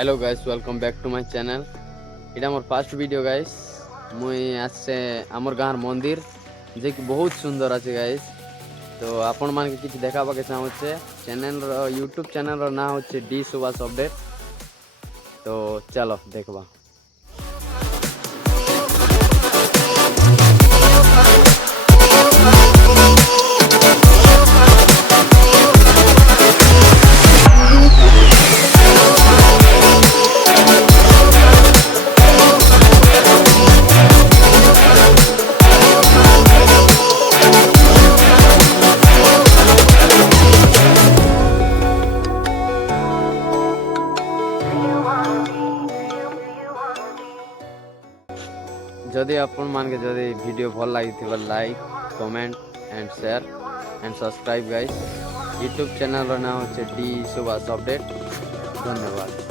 Hello guys welcome back to my channel এটা more first video guys मुई आसे आमर गाँर मंदिर जे कि बहुत सुंदर আছে गाइस तो आपण मान के किछ देखाबा के चाहूचे चैनल रो यूट्यूब चैनल रो ना होचे डी सुभाष अपडेट तो चलो देखबा जदि आपण मान के जदि वीडियो भल लागी like comment and share and subscribe guys YouTube channel रो नाम होचे डी सुभाष अपडेट धन्यवाद।